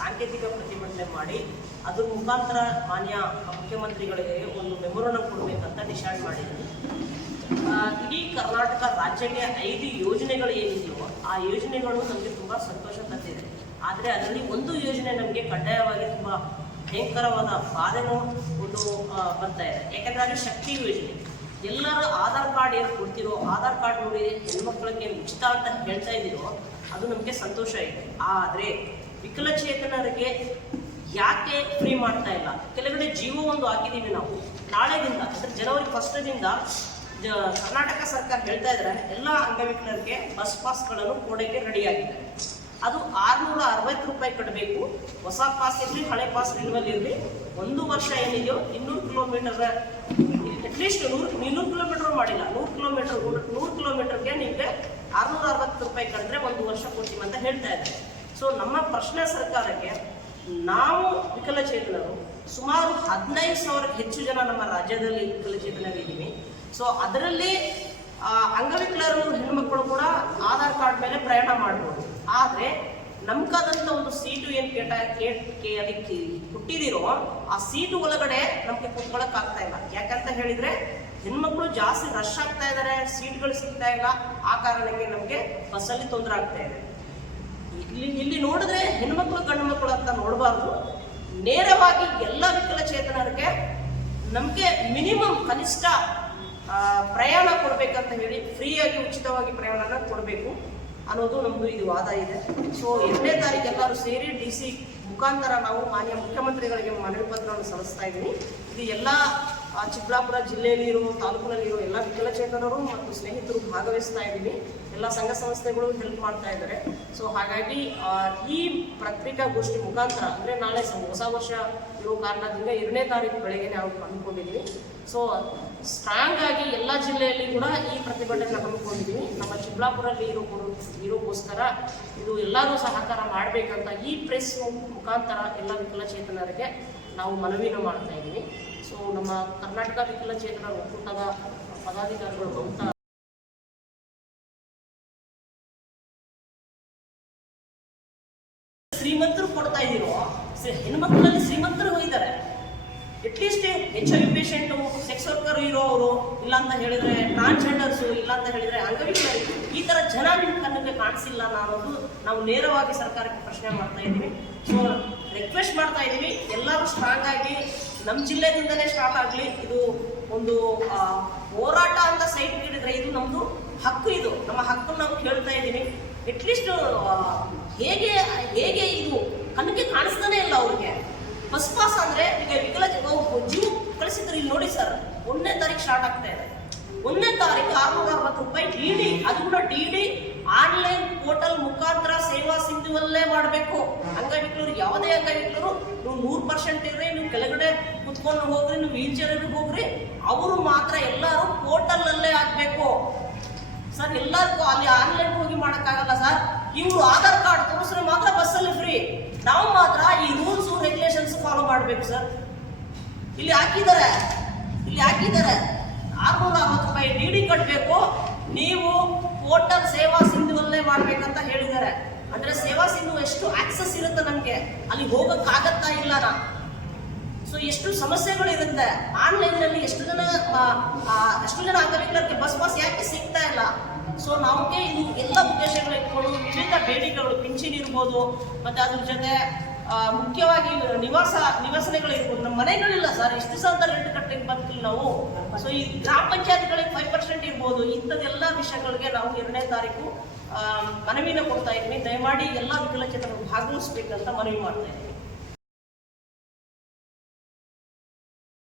ಸಾಂಕೇತಿಕ ಪ್ರತಿಭಟನೆ ಮಾಡಿ ಅದ್ರ ಮುಖಾಂತರ ಮಾನ್ಯ ಮುಖ್ಯಮಂತ್ರಿಗಳಿಗೆ ಒಂದು ಮೆಮೊರನ್ನು ಕೊಡಬೇಕಂತ ಡಿಸೈಡ್ ಮಾಡಿದ್ದೀನಿ ಇಡೀ ಕರ್ನಾಟಕ ರಾಜ್ಯಕ್ಕೆ ಐದು ಯೋಜನೆಗಳು ಏನಿದೆಯೋ ಆ ಯೋಜನೆಗಳು ನಮಗೆ ತುಂಬ ಸಂತೋಷ ತಂದಿದೆ. ಆದರೆ ಅದರಲ್ಲಿ ಒಂದು ಯೋಜನೆ ನಮಗೆ ಕಡ್ಡಾಯವಾಗಿ ತುಂಬ ಭಯಂಕರವಾದ ಬಾಧೆನೂ ಒಂದು ಬರ್ತಾ ಇದೆ. ಯಾಕೆಂದರೆ ಅದು ಶಕ್ತಿ ಯೋಜನೆ. ಎಲ್ಲರೂ ಆಧಾರ್ ಕಾರ್ಡ್ ಏನು ಕೊಡ್ತಿರೋ, ಆಧಾರ್ ಕಾರ್ಡ್ ನೋಡಿ ಹೆಣ್ಮಕ್ಳಿಗೆ ಉಚಿತ ಅಂತ ಹೇಳ್ತಾ ಇದ್ದೀರೋ, ಅದು ನಮಗೆ ಸಂತೋಷ ಇದೆ. ಆದರೆ ವಿಕಲಚೇತನರಿಗೆ ಯಾಕೆ ಫ್ರೀ ಮಾಡ್ತಾ ಇಲ್ಲ? ಕೆಲವೆಡೆ ಜೀವ ಒಂದು ಹಾಕಿದ್ದೀವಿ ನಾವು. ನಾಳೆದಿಂದ, ಅಂದರೆ ಜನವರಿ ಫಸ್ಟದಿಂದ ಕರ್ನಾಟಕ ಸರ್ಕಾರ ಹೇಳ್ತಾ ಇದ್ದಾರೆ ಎಲ್ಲ ಅಂಗವಿಕಲರಿಗೆ ಬಸ್ ಪಾಸ್ಗಳನ್ನು ಕೊಡೋಕ್ಕೆ ರೆಡಿಯಾಗಿದೆ ಅದು ಆರುನೂರ ಅರವತ್ತು ರೂಪಾಯಿ ಕಟ್ಟಬೇಕು ಹೊಸ ಪಾಸ್ ಇರಲಿ, ಹಳೆ ಪಾಸ್ ರಿನ್ಯೂವಲ್ ಇರಲಿ, ಒಂದು ವರ್ಷ ಏನಿದೆಯೋ ಇನ್ನೂರು ಕಿಲೋಮೀಟರ್ ಅಟ್ಲೀಸ್ಟ್ ನೂರು, ಇನ್ನೂರು ಕಿಲೋಮೀಟರ್ ಮಾಡಿಲ್ಲ. ನೂರು ಕಿಲೋಮೀಟರ್ ನೂರು ಕಿಲೋಮೀಟರ್ಗೆ ನಿಮಗೆ ಆರುನೂರ ಅರವತ್ತು ರೂಪಾಯಿ ಕಟ್ಟಿದ್ರೆ ಒಂದು ವರ್ಷ ಕೊಡ್ತೀವಿ ಅಂತ ಹೇಳ್ತಾ ಇದ್ದಾರೆ ಸೊ ನಮ್ಮ ಪ್ರಶ್ನೆ ಸರ್ಕಾರಕ್ಕೆ ನಾವು ವಿಕಲಚೇತನರು, ಸುಮಾರು ಹದಿನೈದು ಸಾವಿರಕ್ಕೆ ಹೆಚ್ಚು ಜನ ನಮ್ಮ ರಾಜ್ಯದಲ್ಲಿ ವಿಕಲಚೇತನರಿದ್ದೀವಿ. ಸೊ ಅದರಲ್ಲಿ ಅಂಗವಿಕಲರು ಹೆಣ್ಮಕ್ಳು ಕೂಡ ಆಧಾರ್ ಕಾರ್ಡ್ ಮೇಲೆ ಪ್ರಯಾಣ ಮಾಡ್ಬೋದು. ಆದರೆ ನಮ್ಗಾದಂಥ ಒಂದು ಸೀಟು ಏನು ಕೇಟ ಕೇಟಕ್ಕೆ ಅದಕ್ಕೆ ಹುಟ್ಟಿದಿರೋ, ಆ ಸೀಟು ಒಳಗಡೆ ನಮಗೆ ಕುತ್ಕೊಳಕ್ ಆಗ್ತಾ ಇಲ್ಲ. ಯಾಕಂತ ಹೇಳಿದ್ರೆ, ಹೆಣ್ಮಕ್ಳು ಜಾಸ್ತಿ ರಶ್ ಆಗ್ತಾ ಇದ್ದಾರೆ ಸೀಟ್ಗಳು ಸಿಗ್ತಾ ಇಲ್ಲ, ಆ ಕಾರಣಕ್ಕೆ ನಮಗೆ ಬಸ್ಸಲ್ಲಿ ತೊಂದರೆ ಆಗ್ತಾ ಇದೆ. ನೋಡಿದ್ರೆ ಹೆಣ್ಮಕ್ಳು ಗಂಡು ಮಕ್ಕಳು ಅಂತ ನೋಡಬಾರ್ದು. ನೇರವಾಗಿ ಎಲ್ಲ ವಿಕಲಚೇತನರಿಗೆ ನಮಗೆ ಮಿನಿಮಮ್ ಕನಿಷ್ಠ ಪ್ರಯಾಣ ಕೊಡಬೇಕಂತ ಹೇಳಿ ಫ್ರೀಯಾಗಿ ಉಚಿತವಾಗಿ ಪ್ರಯಾಣನ ಕೊಡಬೇಕು ಅನ್ನೋದು ನಮ್ಮದು ಇದು ವಾದ ಇದೆ. ಸೊ ಎರಡನೇ ತಾರೀಕು ಎಲ್ಲರೂ ಸೇರಿ ಡಿ ಸಿ ಮುಖಾಂತರ ನಾವು ಮಾನ್ಯ ಮುಖ್ಯಮಂತ್ರಿಗಳಿಗೆ ಮನವಿ ಪತ್ರವನ್ನು ಸಲ್ಲಿಸ್ತಾ ಇದ್ದೀನಿ. ಇದು ಎಲ್ಲ ಆ, ಚಿಕ್ಕಬಳ್ಳಾಪುರ ಜಿಲ್ಲೆಯಲ್ಲಿರೋ ತಾಲೂಕಿನಲ್ಲಿರೋ ಎಲ್ಲ ವಿಕಲಚೇತನರು ಮತ್ತು ಸ್ನೇಹಿತರು ಭಾಗವಹಿಸ್ತಾ ಇದ್ದೀವಿ ಎಲ್ಲ ಸಂಘ ಸಂಸ್ಥೆಗಳು ಹೆಲ್ಪ್ ಮಾಡ್ತಾ ಇದ್ದಾರೆ. ಸೊ ಹಾಗಾಗಿ ಈ ಪತ್ರಿಕಾಗೋಷ್ಠಿ ಮುಖಾಂತರ ಅಂದರೆ ನಾಳೆ ಹೊಸ ವರ್ಷ ಇರೋ ಕಾರಣದಿಂದ ಎರಡನೇ ತಾರೀಕು ಬೆಳಗ್ಗೆ ನಾವು ಹಮ್ಮಿಕೊಂಡಿದ್ದೀವಿ ಸೊ ಸ್ಟ್ರಾಂಗ್ ಆಗಿ ಎಲ್ಲ ಜಿಲ್ಲೆಯಲ್ಲಿ ಕೂಡ ಈ ಪ್ರತಿಭಟನೆ ಹಮ್ಮಿಕೊಂಡಿದ್ದೀವಿ ನಮ್ಮ ಚಿಕ್ಕಬಳ್ಳಾಪುರಲ್ಲಿ ಇರೋ ಇರೋಕ್ಕೋಸ್ಕರ ಇದು ಎಲ್ಲರೂ ಸಹಕಾರ ಮಾಡಬೇಕಂತ ಈ ಪ್ರೆಸ್ ಮುಖಾಂತರ ಎಲ್ಲ ವಿಕಲಚೇತನರಿಗೆ ನಾವು ಮನವಿನ ಮಾಡ್ತಾ ಇದ್ದೀವಿ. ಸೊ ನಮ್ಮ ಕರ್ನಾಟಕ ವಿಕಲಚೇತನ ಒಕ್ಕೂಟದ ಪದಾಧಿಕಾರಿಗಳು ಬಹುತ ಶ್ರೀಮಂತರು ಕೊಡ್ತಾ ಇದ್ದೀರೋ ಹೆಣ್ಮಕ್ಳಲ್ಲಿ ಶ್ರೀಮಂತರು ಹೋಗಿದ್ದಾರೆ. At least H I V patient sex worker ಇರೋರು ಇಲ್ಲ ಅಂತ ಹೇಳಿದ್ರೆ ಟ್ರಾನ್ಸ್ಜೆಂಡರ್ಸು ಇಲ್ಲ ಅಂತ ಹೇಳಿದ್ರೆ ಅಂಗವಿಕಲರು, ಈ ಥರ ಜನ ನಿಮ್ಮ ಕಣ್ಣಿಗೆ ಕಾಣಿಸಿಲ್ಲ ಅನ್ನೋದು ನಾವು ನೇರವಾಗಿ ಸರ್ಕಾರಕ್ಕೆ ಪ್ರಶ್ನೆ ಮಾಡ್ತಾ ಇದ್ದೀವಿ. ಸೊ ರಿಕ್ವೆಸ್ಟ್ ಮಾಡ್ತಾ ಇದ್ದೀವಿ. ಎಲ್ಲರೂ ಸ್ಟ್ರಾಂಗ್ ಆಗಿ ನಮ್ಮ ಜಿಲ್ಲೆದಿಂದಲೇ ಸ್ಟಾರ್ಟ್ ಆಗಲಿ. ಇದು ಒಂದು ಹೋರಾಟ ಅಂತ ಸೈಟ್ ಹಿಡಿದ್ರೆ ಇದು ನಮ್ಮದು ಹಕ್ಕು ಇದು. ನಮ್ಮ ಹಕ್ಕನ್ನು ನಾವು ಕೇಳ್ತಾ ಇದ್ದೀವಿ. ಅಟ್ಲೀಸ್ಟ್ ಹೇಗೆ ಹೇಗೆ ಇದು ಕಣ್ಣಿಗೆ ಕಾಣಿಸ್ತಾನೆ ಇಲ್ಲ ಅವ್ರಿಗೆ. ಬಸ್ ಪಾಸ್ ಅಂದರೆ ಈಗ ವಿಕಲ ಜೀವ ಕಳಿಸಿದ್ರು ಇಲ್ಲಿ ನೋಡಿ ಸರ್ ಒಂದನೇ ತಾರೀಕು ಸ್ಟಾರ್ಟ್ ಆಗ್ತಾ ಇದೆ. ಒಂದನೇ ತಾರೀಕು ಆರ್ನೂರ ಅರವತ್ತು ರೂಪಾಯಿ ಡಿ ಡಿ ಅದು ಕೂಡ ಡಿ ಡಿ ಸೇವಾ ಮಾಡಬೇಕು. ಅಂಗವಿಕಲರು ಯಾವುದೇ ಅಂಗವಿಕಲರು, ನೀವು ನೂರು ಪರ್ಸೆಂಟ್ ಇರ್ರಿ, ನೀವು ಕೆಳಗಡೆ ಕುತ್ಕೊಂಡು ಹೋಗ್ರಿ, ನೀವು ವೀಲ್ ಚೇರ್ ಹೋಗ್ರಿ, ಅವರು ಮಾತ್ರ ಎಲ್ಲರೂ ಪೋರ್ಟಲ್ ಅಲ್ಲೇ ಹಾಕ್ಬೇಕು ಸರ್, ಎಲ್ಲರಿಗೂ ಅಲ್ಲಿ ಆನ್ಲೈನ್ ಹೋಗಿ ಮಾಡೋಕ್ಕಾಗಲ್ಲ ಸರ್. ಇವರು ಆಧಾರ್ ಕಾರ್ಡ್ ತೋರಿಸ್ರೆ ಮಾತ್ರ ಬಸ್ಸಲ್ಲಿ ಫ್ರೀ. ನಾವು ಮಾತ್ರ ಈ ರೂಲ್ಸ್, ರೆಗ್ಯುಲೇಷನ್ಸ್ ಫಾಲೋ ಮಾಡಬೇಕು ಸರ್. ಇಲ್ಲಿ ಹಾಕಿದ್ದಾರೆ. ಇಲ್ಲಿ ಹಾಕಿದ್ದಾರೆ. ಆರ್ನೂರ ಅರವತ್ತು ರೂಪಾಯಿ ಡಿ ಡಿ ಕಟ್ಟಬೇಕು ನೀವು ಪೋರ್ಟಲ್ ಸೇವಾ ಸಿಂಧುವಲ್ಲೇ ಮಾಡ್ಬೇಕಂತ ಹೇಳಿದ್ದಾರೆ. ಅಂದ್ರೆ ಸೇವಾ ಸಿಂಧು ಎಷ್ಟು ಆಕ್ಸೆಸ್ ಇರುತ್ತೆ ನಮಗೆ? ಅಲ್ಲಿ ಹೋಗಕ್ಕಾಗತ್ತಾ ಇಲ್ಲ ನಾ? ಸೊ ಎಷ್ಟು ಸಮಸ್ಯೆಗಳು ಸಮಸ್ಯೆಗಳಿರುತ್ತೆ ಆನ್ಲೈನ್ನಲ್ಲಿ ಎಷ್ಟು ಜನ ಎಷ್ಟು ಜನ ಅಂಗವಿಕಲರಿಗೆ ಬಸ್ ಬಸ್ ಯಾಕೆ ಸಿಗ್ತಾ ಇಲ್ಲ? ಸೊ ನಮಗೆ ಇದು ಎಲ್ಲ ಉದ್ದೇಶಗಳು ಇಟ್ಕೊಂಡು ವಿವಿಧ ಬೇಡಿಕೆಗಳು, ಪಿಂಚಣಿ ಇರ್ಬೋದು, ಮತ್ತೆ ಅದ್ರ ಜೊತೆ ಮುಖ್ಯವಾಗಿ ನಿವಾಸ, ನಿವಾಸನೆಗಳು ಇರ್ಬೋದು. ನಮ್ಮ ಮನೆಗಳಿಲ್ಲ ಸರ್, ಇಷ್ಟು ಸಾವಿರದ ರೆಂಟ್ ಕಟ್ಟಕ್ಕೆ ಬರ್ತಿಲ್ಲ ನಾವು. ಸೊ ಈ ಗ್ರಾಮ ಪಂಚಾಯತ್ಗಳಿಗೆ ಫೈವ್ ಪರ್ಸೆಂಟ್ ಇರ್ಬೋದು. ಇಂಥದ್ದೆಲ್ಲ ವಿಷಯಗಳಿಗೆ ನಾವು ಎರಡನೇ ತಾರೀಕು ಮನವಿನ ಕೊಡ್ತಾ ಇದ್ವಿ. ದಯಮಾಡಿ ಎಲ್ಲ ವಿಕಲಚೇತನರು ಭಾಗವಹಿಸ್ಬೇಕಂತ ಮನವಿ ಮಾಡ್ತಾ ಇದ್ದೀವಿ